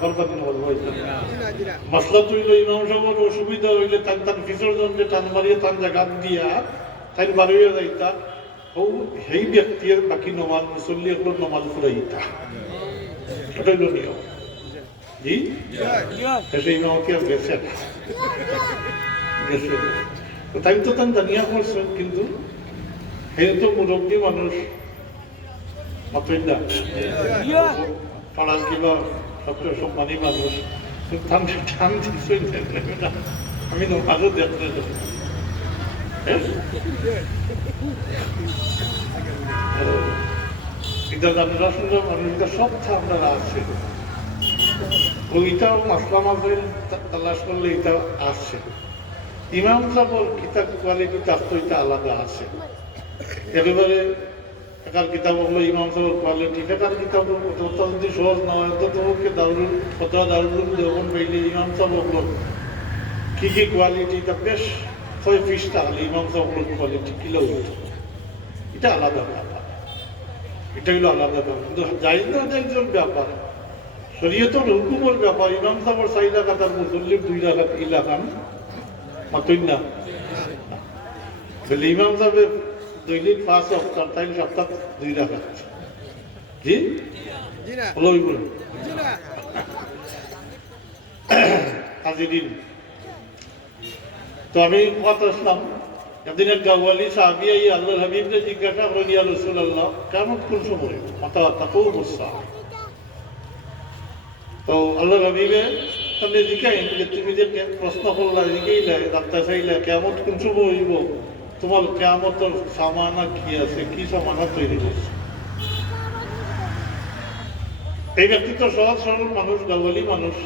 ব্যাপার পাতি নমাজ হয়েছে মাসলা তুইল ইমাম সাহেবের অসুবিধা হইলে তান ফিসর জন্য টান মারিয়ে তান জায়গা দিয়া তাই বাড়িয়ে যাইতা ও সেই ব্যক্তির বাকি নমাজ মুসল্লি এগুলো নমাজ ফুরাইতা এটাই হইল নিয়ম জি সেই ইমামতি আর গেছে গেছে তাই তো তান জানিয়া করছেন কিন্তু হে তো মুরব্বী মানুষ অতই না পাড়ার কিবা সবচেয়ে সম্মানী মানুষ টান আমি নমাজও দেখতে এটা জানরা সুন্দর মানুষটা সব আপনারা আছে ওইটাও মাসলা মাঝে তালাশ করলে এটা আছে ইমাম সাহেবের কিতাব কোয়ালিটি তার তো এটা আলাদা আছে একেবারে একার কিতাব হলো ইমাম সাহেবের কোয়ালিটি একার কিতাব যদি সহজ না হয় তো তোমাকে দারুল ফতোয়া দারুল যখন পেলে ইমাম সাহেব হলো কি কি কোয়ালিটি এটা বেশ 6 পৃষ্ঠা হলে ইমাম সাহেবের কোয়ালিটি কিলো এটা আলাদা ব্যাপার এটা হলো আলাদা ব্যাপার কিন্তু জায়েজ না জায়েজের ব্যাপার শরীয়তের হুকুমের ব্যাপার ইমাম সাহেবের 4 রাকাত আর মুসল্লির 2 রাকাত ইলাকান মাতই না বলে ইমাম সাহেবের দৈনিক 5 ওয়াক্ত তাই সপ্তাহ 2 রাকাত জি জি না হলো বলুন জি না হাজিরিন তো আমি কথা শুনলাম একদিন এক গাওয়ালি সাহাবী এই আল্লাহর হাবিবকে জিজ্ঞাসা করলেন ইয়া রাসূলুল্লাহ কিয়ামত কোন সময় মাতা তাকুম মুসা তো আল্লাহর হাবিবে আপনি জিজ্ঞাসা যে তুমি যে প্রশ্ন করলা জিজ্ঞাইলা ডাক্তার চাইলা কিয়ামত কোন সময় হইব তোমার কিয়ামতের সামানা কি আছে কি সামানা তৈরি করছে এই ব্যক্তি তো সহজ সরল মানুষ গাওয়ালি মানুষ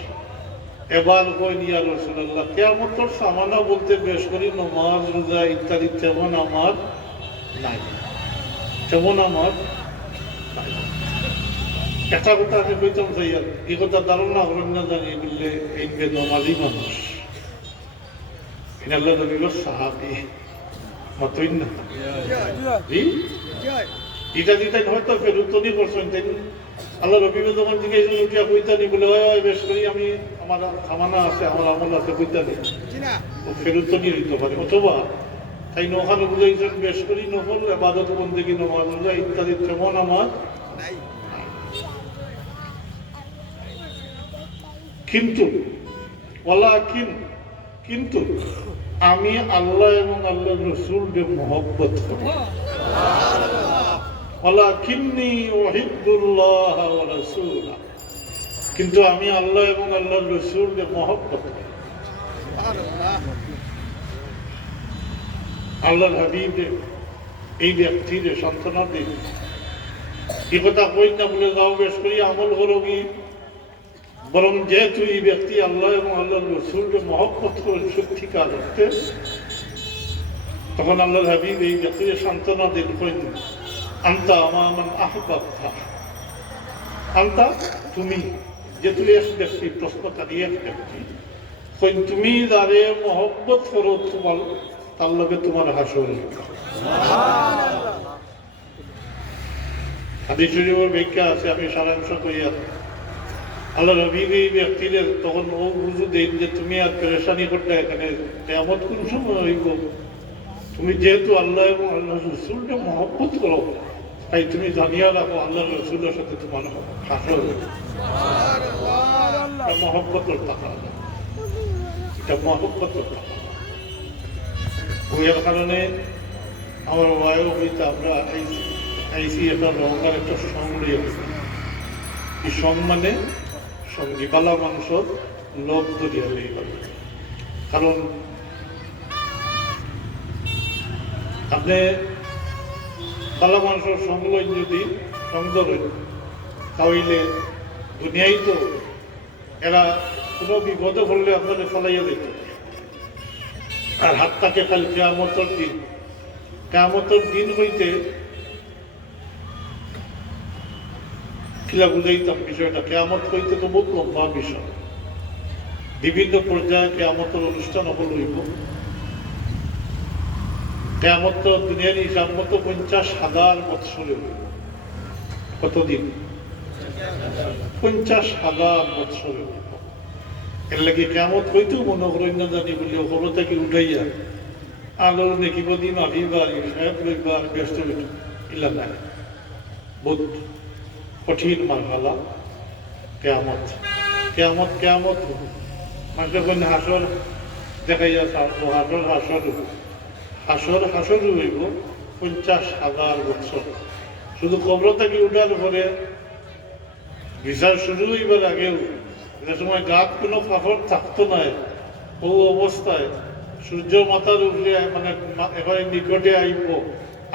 এবার কই ইয়া রাসূলুল্লাহ কিয়ামতের সামানা বলতে বেশ করি নামাজ রোজা ইত্যাদি তেমন আমার নাই তেমন আমার নাই একটা কথা আমি কইতাম চাই আর এই কথা ধারণা করেন না জানি বললে এই বেদমালি মানুষ আল্লাহ নবীর সাহাবী মতই না এটা দিতে হয়তো ফেরুতনি করছেন তাই আল্লাহ রবিবে যখন দিকে উঠিয়া কইতানি বলে হয় বেশ করি আমি আমার সামানা আছে আমার আমল আছে কইতানি ও ফেরুতনি হইতে পারে অথবা তাই ওখানে বুঝাইছেন বেশ করি নফল ইবাদত বন্দেগী নামাজ রোজা ইত্যাদি তেমন আমার নাই কিন্তু কিন্তু আমি আল্লাহ এবং আল্লাহর রাসূলকে মহব্বত করি ওয়ালাকিন্নী উহিব্বুল্লাহ ওয়া রাসূলা কিন্তু আমি আল্লাহ এবং আল্লাহর রাসূলকে মহব্বত করি সুবহানাল্লাহ আল্লাহর হাবিব এই ব্যক্তির সান্ত্বনা দিন এই কথা কই না বলে যাও বেশ করি আমল করবি বরং যেহেতু এই ব্যক্তি আল্লাহ এবং আল্লাহর রাসূলকে মহব্বত করেন সত্যিকার অর্থে তখন আল্লাহর হাবিব এই ব্যক্তির সান্ত্বনা দিন কইন আনতা আমামান আহবাবতা আনতা তুমি যেহেতু এক ব্যক্তি প্রশ্নকারী এক ব্যক্তি কইন তুমি যারে মহব্বত করো তোমার তার লগে তোমার হাসর সুবহানাল্লাহ হাদিস শরীফের ব্যাখ্যা আছে আমি সারাংশ কইয়া আল্লাহ হাবিব এই ব্যক্তিদের তখন ও বুঝু দেন যে তুমি আর পেরেশানি করতে এখানে কিয়ামত কোন সময় হইব তুমি যেহেতু আল্লাহ এবং আল্লাহ রাসূলকে মহব্বত করো তাই তুমি জানিয়া রাখো আল্লাহ রাসূলের সাথে তোমার হাসর সুবহানাল্লাহ মহব্বতের টাকা এটা মহব্বতের টাকা ওই কারণে আমার বায়ু হইতে আমরা আইসি একটা রঙের একটা সংগ্রহ এই সং মানে সঙ্গী বালা মানুষের লোভ ধরিয়া হয়ে গেল কারণ আপনি বালা মানুষের সংলগ্ন যদি সংধরেন তাহলে দুনিয়ায় তো এরা কোনো বিপদে পড়লে আপনাদের ফলাইয়া দিত আর হাতটাকে খালি কিয়ামতের দিন হইতে কিলা বুঝাইতাম বিষয়টা কিয়ামত হইতে তো বহুত লম্বা বিষয় বিভিন্ন পর্যায়ে কিয়ামতের অনুষ্ঠান হল হইব কিয়ামত তো দুনিয়ার হিসাব মতো 50,000 বৎসরে হইব কতদিন 50,000 বছর। এর লাগে কেমত হইতেও মনে করেন না জানি বলি ওগুলো থেকে উঠাইয়া আলো নাকি বদি মাভিবার সাহেব লইবার ব্যস্ত ইলা নাই। বহুত কঠিন মারহালা কেয়ামত। কেয়ামত কেয়ামত মানুষের কোনো হাসর দেখাইয়া হাসর হাসর হাসর হাসর হইব 50,000 বছর। শুধু কবর থেকে উঠার পরে বিচার শুরু হইবার আগেও যে সময় গাত কোনো ফাফর থাকতো না, ও অবস্থায় সূর্য মাথার উপরে মানে এবারে নিকটে আইব,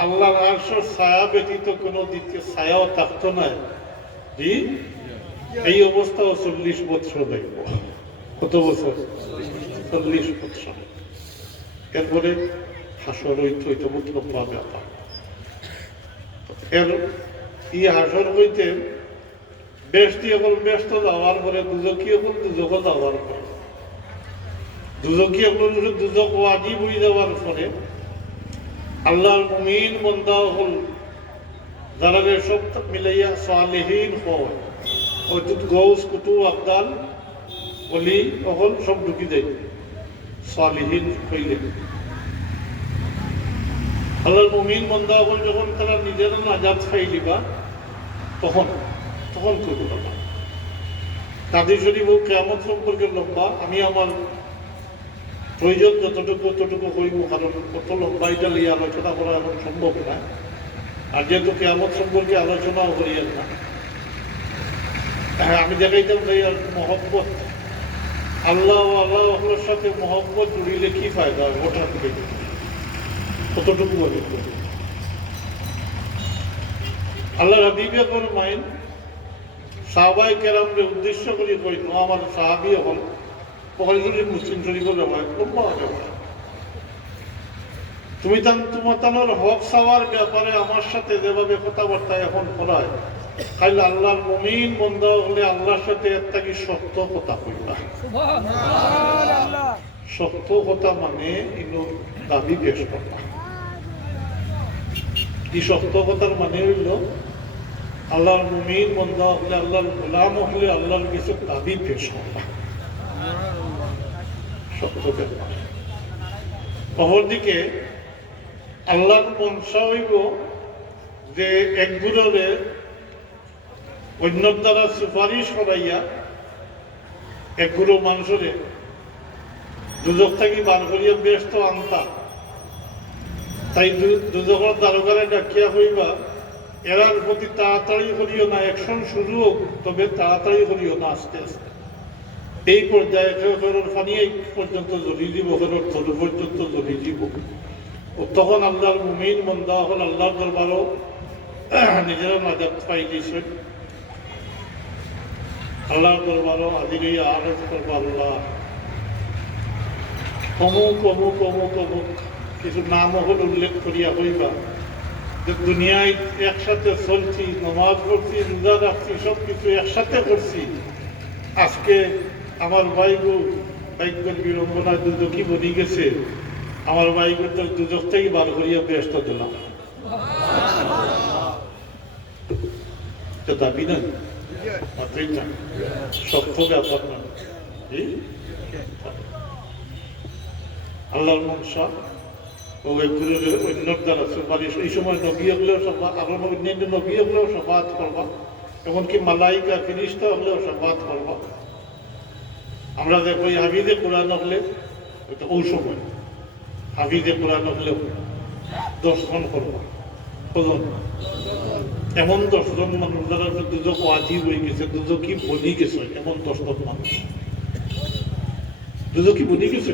আল্লাহর আরশের ছায়া ব্যতীত কোনো দ্বিতীয় ছায়াও থাকতো না। জি, এই অবস্থাও 40 বছর দেখব। কত বছর? 40 বছর। এরপরে হাসর হইতে বহুত লম্বা ব্যাপার। এর ই হাসর হইতে বেশটি এখন ব্যস্ত যাওয়ার পরে দুজকি এখন দুজক যাওয়ার পরে দুজকি এখন দুজক ওয়াজিব হয়ে যাওয়ার পরে আল্লাহর মুমিন বন্দা হল যারা সব মিলাইয়া সালেহীন হয় ওইটুক গৌস কুতুব আবদাল বলি তখন সব ঢুকি দেয় সালেহীন হইলে। আল্লাহর মুমিন বন্দা হল যখন তারা নিজেরা নাজাত খাই দিবা তখন তখন করবো না। কাদের শরীফ কেয়ামত সম্পর্কে লম্বা, আমি আমার প্রয়োজন যতটুকু ততটুকু হইব, কারণ কত লম্বা এটা নিয়ে আলোচনা করা এখন সম্ভব না। আর যেহেতু কেয়ামত সম্পর্কে আলোচনাও করিয়েন না, আমি দেখাইতাম ভাই আর মহব্বত আল্লাহ আল্লাহর সাথে মহব্বত জুড়িলে কি ফায়দা হয় ওটা থেকে কতটুকু আমি করি। আল্লাহ হাবিবে ফরমাইন সাহাবায়ে কেরামকে উদ্দেশ্য করে কই নো আমার সাহাবী হল বুখারী শরীফ মুসলিম শরীফের রওয়ায়াত লম্বা রওয়ায়াত। তুমি তোমার হক চাওয়ার ব্যাপারে আমার সাথে যেভাবে কথাবার্তা এখন করায় খাইলে আল্লাহর মুমিন বান্দা হলে আল্লাহর সাথে একটা কি শক্ত কথা কইবা। শক্ত কথা মানে ইনো দাবি পেশ করবা। কি শক্ত কথার মানে হইল আল্লাহর মুমিন বান্দা হলে আল্লাহর গোলাম হলে আল্লাহর কিছু দাবি পেশ করবা। শক্ত ব্যাপার। অপরদিকে আল্লাহর মনসা হইব যে এক গুরুরে অন্যর দ্বারা সুপারিশ করাইয়া এক গুরু মানুষরে দুজক থাকি বার করিয়া ব্যস্ত আনতা, তাই দুজকের দ্বারকারে ডাকিয়া হইবা এরার প্রতি তাড়াতাড়ি করিও না, অ্যাকশন শুরু হোক তবে তাড়াতাড়ি করিও না, আস্তে আস্তে। এই পর্যায়ে ফেরত ফানি এই পর্যন্ত জ্বলিয়ে দিব, ফেরত থরু পর্যন্ত জ্বলিয়ে দিব। তখন আল্লাহর মুমিন বান্দা হল আল্লাহর দরবারও নিজেরা নাজাত পাই দিয়েছেন। আল্লাহর দরবারও হাজির হইয়া আরজ করবো আল্লাহ অমুক অমুক অমুক অমুক কিছু নাম হল উল্লেখ করিয়া হইবা যে দুনিয়ায় একসাথে চলছি, নমাজ পড়ছি, রোজা রাখছি, সব কিছু একসাথে করছি। আজকে আমার বাইকের বিড়ম্বনায় দুজকি বনি গেছে, আমার বাইকের তো দুজক থেকে বার করিয়া ব্যস্ত দিলাম। দাবি না শক্ত ব্যাপার না। আল্লাহর মনসা ও অন্যর দ্বারা সুপারিশ। এই সময় নবী হলেও আরো অন্যান্য নবী হলেও সাফাত করবা, এমনকি মালাইকা ফিরিস্তা হলেও সাফাত করবা। আমরা দেখো হাফিজে কোরআন হলে ওই সময় হাফিজে কোরআন হলেও দর্শন করবা। এমন 10 জন মানুষ যারা দুজক ওয়াজিব হয়ে গেছে, দুজকি বনি গেছে, এমন 10 জন মানুষ দুজকি বনি গেছে,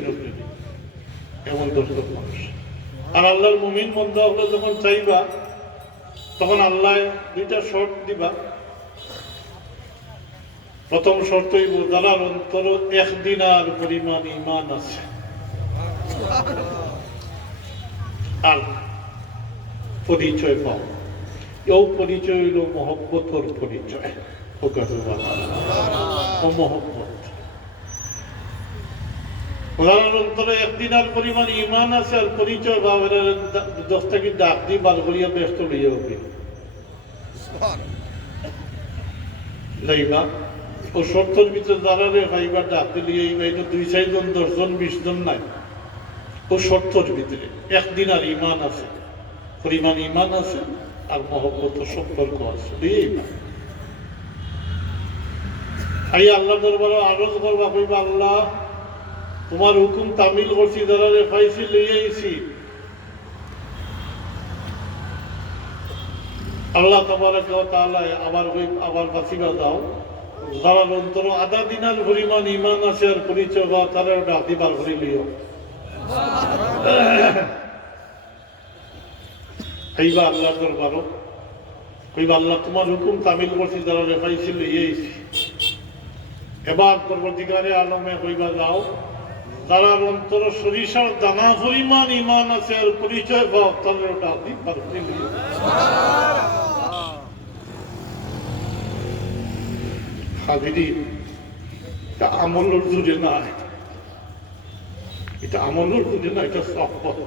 এমন 10 জন মানুষ। আর আল্লাহর মুমিন বান্দা হলে যখন চাইবা তখন আল্লাহ 2টা শর্ত দিবা। প্রথম শর্ত হইব যার অন্তর 1 দিনার পরিমাণ ঈমান আছে। আর পরিচয় পাও, এই পরিচয় হইল মহব্বতর পরিচয়। মহব্বত যার অন্তরে 1 দিনার পরিমাণ ঈমান আছে আর পরিচয় ভাবের 10 থেকে ডাক দিয়ে বার করিয়া ব্যস্ত লইয়া উঠবে। যাইবা ও 70 ভিতরে দাঁড়ালে ভাইবা ডাক দিলে এই তো 2-4 জন 10 জন 20 জন নাই ও 70 ভিতরে একদিন আর ইমান আছে পরিমাণ ইমান আছে আর মহব্বত সম্পর্ক আছে এই আল্লাহ দরবারে আরজ করবা কইবা আল্লাহ তোমার হুকুম তামিল করছি যারা রেফাইছি লইয়া আইছি আল্লাহ তাবারাক ওয়া তাআলা আবার বাঁচিবা দাও যারা অন্তর আধা দিনের পরিমাণ ইমান আছে আর পরিচয় বা তারা ডাক দিবার করে লিও এইবা আল্লাহ দরবারও কইবা আল্লাহ তোমার হুকুম তামিল করছি যারা রেফাইছি লইয়া আইছি এবার পরবর্তীকালে আলমে কইবা যাও যারা অন্তর সরিষার দানা পরিমাণ ইমান আছে আর পরিচয় পাও তাদের ডাক দিবার করে লিও হাজিরিন এটা আমলের জুড়ে না এটা আমলের জুড়ে না এটা সহবত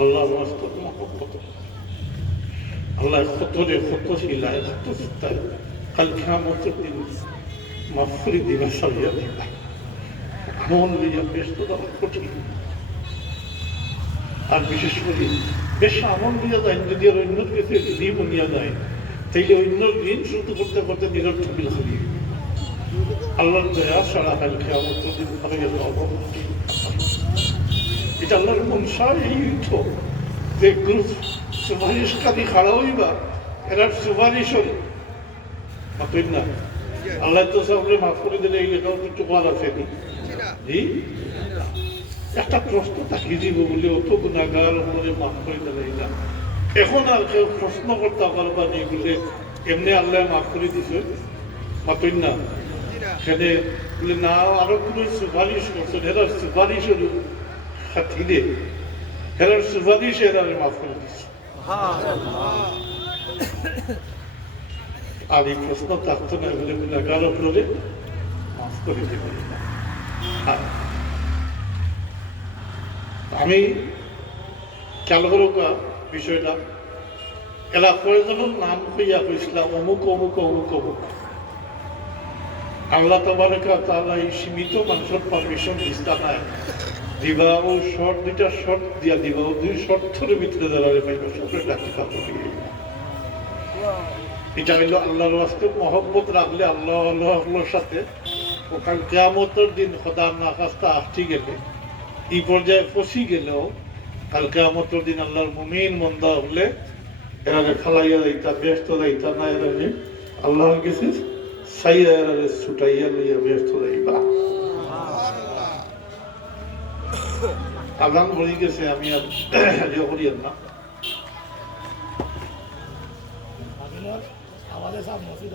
আল্লাহর ওয়াস্তে মহব্বত আল্লাহ কতরে কত শিলায় কত চিন্তায় কাল কিয়ামতের দিন মাফ করে দিবা সারিয়া দিবা আমল লইয়া ব্যস্ত দেওয়া কঠিন আর বিশেষ করে বেশ আমল লইয়া যায় যদি আর অন্য কিছু দিব নিয়ে যায় তাইলে অন্য দিন শুরু করতে করতে নিরর্থক বিল হারিয়ে আল্লাহর দয়া সারা কাল কিয়ামতের দিন পরে গেল অবগতি এটা আল্লাহর মনসা এই তো যে গ্রুপ সুপারিশকারী খাড়া হইবা এরা সুপারিশ হল মাতই না আল্লাহ তো সবরে মাফ করে দিলে এই লেখাও একটু কল আছে জি একটা প্রশ্ন তাকিয়ে দিব বলে অত গুণাগার মনে মাফ করে দিলে না এখন আর কেউ প্রশ্ন করতে পারবা নেই বলে এমনি আল্লাহ মাফ করে দিছে মাতই না সেখানে বলে না আরো কোনো সুপারিশ করছেন এরা সুপারিশের খাতিরে এরা সুপারিশ এরা মাফ করে দিচ্ছে আর এই প্রশ্ন থাকতো না বলে গুণাগার উপরে মাফ করে দেবে আমি খেয়াল করুক বিষয়টা এরা কয়েকজনের নাম হইয়া হয়েছিল অমুক অমুক অমুক অমুক আল্লাহ তাবারাক ওয়া তাআলা এই সীমিত মানুষের পারমিশন দিস্তা নাই দিবা ও শর্ট দুইটা শর্ট দিয়া দিবা ও দুই শর্তের ভিতরে দাঁড়ালে পাইবা সবরে ডাকি পাবো এটা হইল আল্লাহর ওয়াস্তে মহব্বত রাখলে আল্লাহ আল্লাহর সাথে ওখান কিয়ামতের দিন খোদার নাকাস্তা আসতে গেলে এই পর্যায়ে ফসি গেলেও কাল কিয়ামতের দিন আল্লাহর মুমিন মন্দা হলে এরা ফালাইয়া যাইতা ব্যস্ত যাইতা না এরা আল্লাহর কাছে সাইয়া এরা ছুটাইয়া লইয়া ব্যস্ত যাইবা আল্লাহ হয়ে গেছে আমি আর ইয়ে করি না আমাদের সব মসজিদ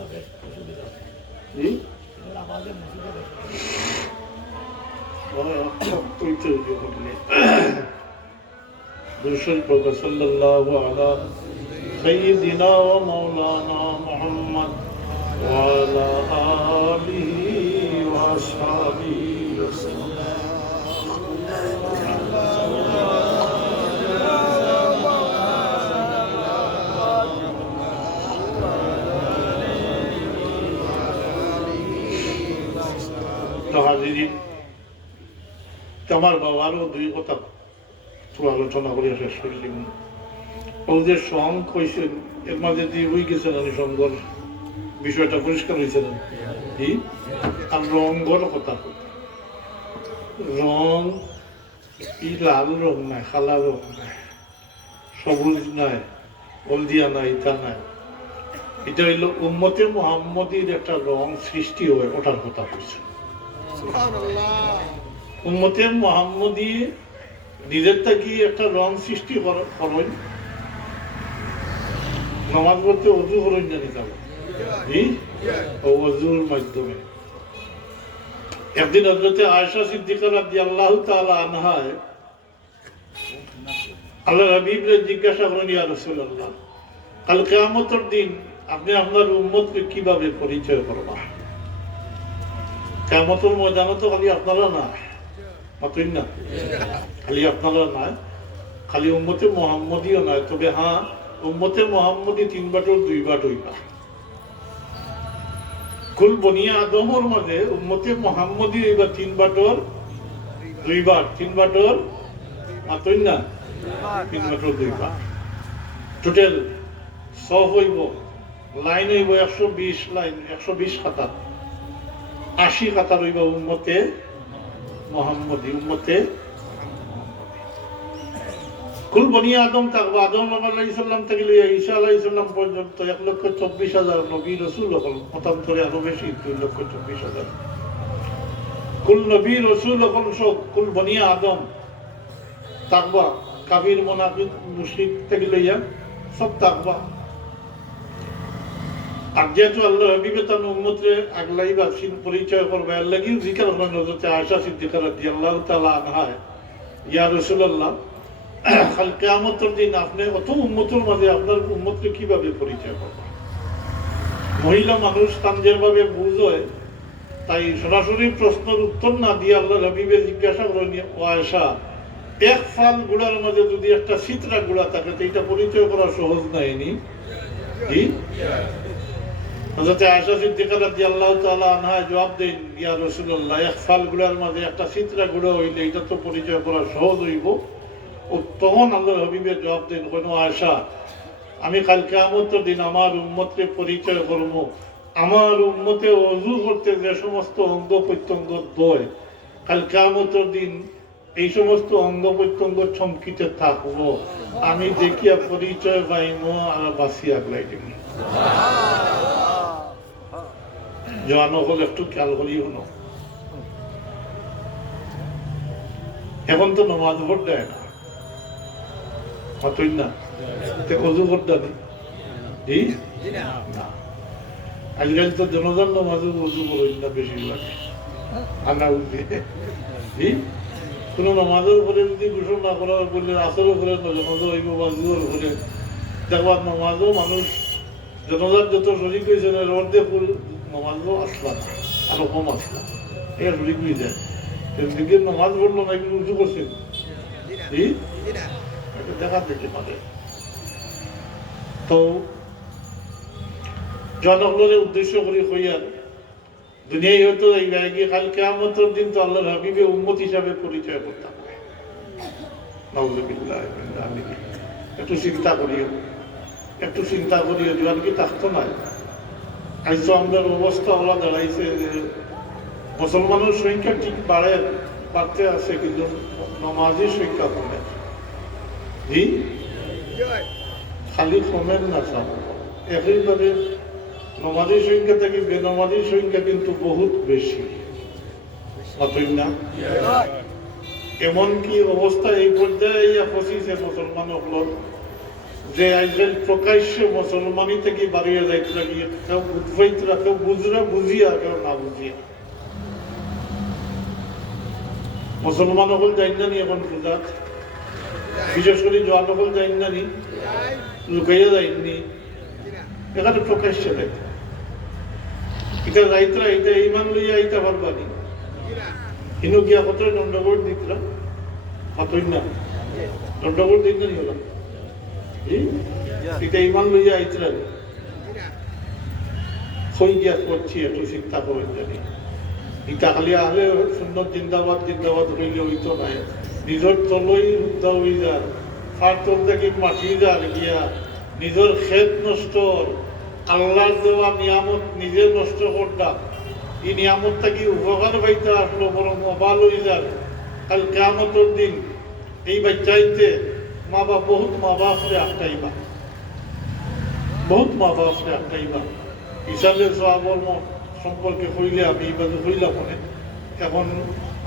সাল্লাল্লাহু আলা সাইয়্যিদিনা ওয়া মাওলানা মুহাম্মদ ওয়া আলা আলিহি ওয়া আসহাবিহি ওয়াসাল্লাম আমার বাবারও দুই কথা আলোচনা করে শেষ করলাম ও যে সং হয়েছে এর মাঝে দিয়ে হয়ে গেছে না সঙ্গর বিষয়টা পরিষ্কার হয়েছে না আর রঙর কথা রং ই লাল রং নাই খালা রং নাই সবুজ নাই হলদিয়া নাই ইটা নাই এটা হইল উম্মতে মুহাম্মদীর একটা রং সৃষ্টি হয় ওটার কথা হয়েছে উম্মতে মুহাম্মদী নিজের থেকে একটা রং সৃষ্টি করেন নামাজ পড়তে অজু করেন জানি যাবো অজুর মাধ্যমে একদিন হযরতে আয়েশা সিদ্দিকা রাদিয়াল্লাহু তাআলা আনহায় আল্লাহর হাবিবকে জিজ্ঞাসা করেন ইয়া রাসূলুল্লাহ কাল কিয়ামতের দিন আপনি আপনার উম্মতকে কিভাবে পরিচয় করবেন কিয়ামতের ময়দানে তো খালি আপনারা না মাতই না খালি আপনারা না খালি উম্মতে মুহাম্মদীও নয় তবে হ্যাঁ উম্মতে মুহাম্মদী 3 বাটর 2 বাট হইবা কুল বনিয়া আদমর মাঝে উম্মতে মোহাম্মদী এবার 3 বাটর 2 বার 3 বাটর মাতই না 3 বাটর 2 বার টোটাল 100 হইব লাইন হইব 120 লাইন 120 খাতা 80 খাতা হইব উম্মতে মোহাম্মদী উম্মতে কুল বনিয়া আদম থাকবো আদম আলাইহিস সালাম থেকে লইয়া ঈসা আলাইহিস সালাম পর্যন্ত 1,24,000 নবী রাসূল হল মতান্তরে আরো বেশি 2,24,000 কুল নবী রাসূল হল সব কুল বনিয়া আদম থাকবা কাফির মুনাফিক মুশরিক থেকে লইয়া সব থাকবা আর যেহেতু আল্লাহ হাবিবে তার উম্মতরে আগলাইবা সিন পরিচয় করবে আল্লাহ কি জিকির করেন হযরত আয়েশা সিদ্দিকা রাদিয়াল্লাহু তাআলা আনহা ইয়া রাসূলুল্লাহ কাল কিয়ামতের দিন আপনি অত উম্মতের মাঝে আপনার উম্মতকে কিভাবে পরিচয় করবেন মহিলা মানুষ তার যেভাবে বুঝয় তাই সরাসরি প্রশ্নের উত্তর না দিয়ে আল্লাহ হাবিবে জিজ্ঞাসা করেন ও আয়েশা এক ফাল গুড়ার মাঝে যদি একটা সিতরা গুড়া থাকে তো এটা পরিচয় করা সহজ নাইনি কি হযরত আয়েশা সিদ্দিকা রাদিয়াল্লাহু তাআলা আনহা জবাব দেন ইয়া রাসূলুল্লাহ এক ফাল গুড়ার মাঝে একটা সিতরা গুড়া হইলে এটা তো পরিচয় করা সহজ হইব ও তখন আল্লাহ হাবিবের জবাব দেন কোনো আয়েশা আমি কাল কিয়ামতের দিন আমার উম্মতকে পরিচয় করব আমার উম্মতে ওযু করতে যে সমস্ত অঙ্গ প্রত্যঙ্গ দয় কাল কিয়ামতের দিন এই সমস্ত অঙ্গ প্রত্যঙ্গ চমকিতে থাকবো আমি দেখিয়া পরিচয় পাইব আর বাঁচিয়া গলাই দিব জোয়ানো হল একটু খেয়াল করিও না এখন তো নমাজ ভোট দেয় না হতই না অজু ভোটটা নেই না আজকাল তো জনগণ নমাজ অজু করেন না বেশিরভাগ আনা উঠে কোনো নমাজের উপরে যদি গোসল না করা বললে আসর উপরে জনজা হইব বা জুয়ার উপরে দেখবার নমাজও মানুষ জনজার যত শরিক হয়েছে অর্ধেক নমাজও আসলা না আরো কম আসলা এটা শরিক হয়ে যায় দিকে নমাজ পড়লো না এগুলো উঁচু করছেন দেখা দেখে মানে তো জনগণের উদ্দেশ্য করে হইয়ার দুনিয়ায় হয়তো এই জায়গায় কাল কিয়ামতের দিন তো আল্লাহর হাবিবে উম্মত হিসাবে পরিচয় করতাম নাউযুবিল্লাহ একটু চিন্তা করিও জোয়ান কি থাকতো না আজ তো আমাদের অবস্থা ওরা দাঁড়াইছে যে মুসলমানের সংখ্যা ঠিক বাড়তে আছে কিন্তু নমাজের সংখ্যা কমে জি খালি কমেন না সব একইভাবে নমাজের সংখ্যা থেকে বেনমাজের সংখ্যা কিন্তু বহুত বেশি অতই না এমনকি অবস্থা এই পর্যায়ে পৌঁছিছে মুসলমান হল যে আজকাল প্রকাশ্যে মুসলমানি থেকে বাড়িয়ে যাইতে লাগিয়ে কেউ বুঝবাইতরা কেউ বুঝিয়া কেউ না বুঝিয়া মুসলমান হল যাই না নি এখন পূজা বিশেষ করে জোয়ান হল যাই না নি লুকাইয়া যায়নি এখানে প্রকাশ্যে যাইতে এটা যাইতরা এটা ইমান লইয়া আইতে পারবানি কিন্তু গিয়া কত দণ্ডবোধ দিতরা কতই না দণ্ডবোধ দিত নি হলাম এটা ইমান লইয়া আইতরা হই গিয়া করছি একটু চিন্তা করেন জানি ইটা খালি আহলে সুন্নত জিন্দাবাদ হইলে হইতো নাই নিজের তলই উদ্ধার হয়ে যার ফার তল থেকে মাটি যার গিয়া নিজের খেত নষ্ট আল্লাহর দেওয়া নিয়ামত নিজে নষ্ট করতাম এই নিয়ামতটা কি উপকার পাইতে আসলো বরং অবাল হয়ে যার কাল কিয়ামতের দিন এই বাচ্চাইতে মা বাপ বহুত মা বাপরে আটকাইবা ইসালের সওয়াবর সম্পর্কে হইলে আমি এইভাবে হইলাম মনে এখন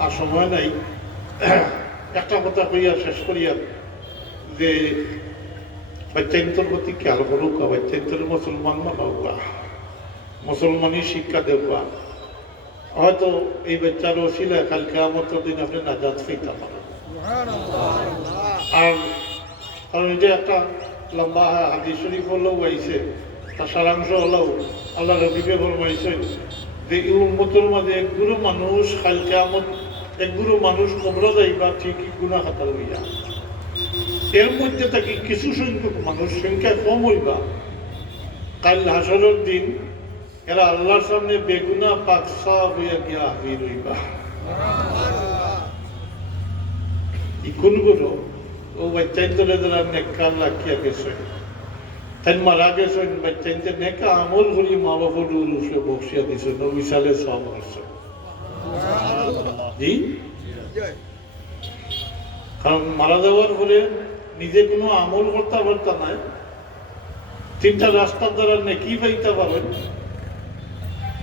আর সময় নাই একটা কথা কইয়া শেষ করিয়া যে বাচ্চাইন্তর প্রতি খেয়াল করুক বাচ্চাইন্তর মুসলমান না বাবা মুসলমানই শিক্ষা দেবা হয়তো এই বাচ্চার ওসিলা কাল কিয়ামতের দিন আপনি নাজাত পেতে পারেন আর কারণ এটা একটা লম্বা হাদিস শরীফ হলেও আইছে তার সারাংশ হলেও আল্লাহ হাবিবে ফরমাইছেন যে এই উম্মতের মাঝে একগুলো মানুষ কাল কিয়ামত একগুলো মানুষ কবর যাইবা ঠিকই গুনাহ খাতা হইয়া এর মধ্যে থাকি কিছু সংখ্যক মানুষ সংখ্যা কম হইবা কাল হাসরের দিন এরা আল্লাহর সামনে বেগুনা পাক সাফ হইয়া গিয়া হাজির হইবা। ইকুনগুলো ও বাচ্চাইন্তরে যারা নেককার রাখিয়া গেছে তাই মারা গেছে বাচ্চাইতে নেকা আমল করি মা বাবার উরুষে বসিয়া দিছে নবিশালে সব করছে। জি, কারণ মারা যাওয়ার পরে নিজে কোনো আমল করতে পারতা নাই, তিনটা রাস্তার দ্বারা নেকি পাইতে পারেন,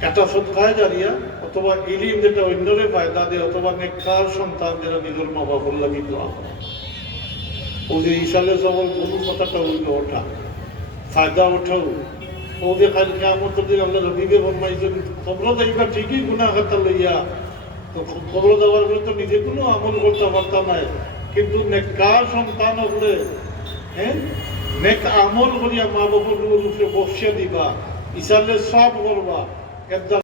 একটা সৎকায় জারিয়া অথবা ইলিম যেটা অন্যরে ফায়দা দেয়, অথবা নেককার সন্তান যেটা নিজের মা বাবার লাগি দোয়া করে। ও যে ইসালে সবল কোনো কথাটা হইল ওঠা ফায়দা ওঠাও ও যে খালি কেমন দিন আল্লাহ রবিকে ফরমাইছেন খবর দেখবা ঠিকই গুণা খাতা লইয়া, তো খবর দেওয়ার পরে তো নিজে কোনো আমল করতে পারতাম নাই, কিন্তু নেককার সন্তান উপরে হ্যাঁ নেক আমল করিয়া মা বাবার উপরে বসিয়া দিবা, ইসালে সব করবা।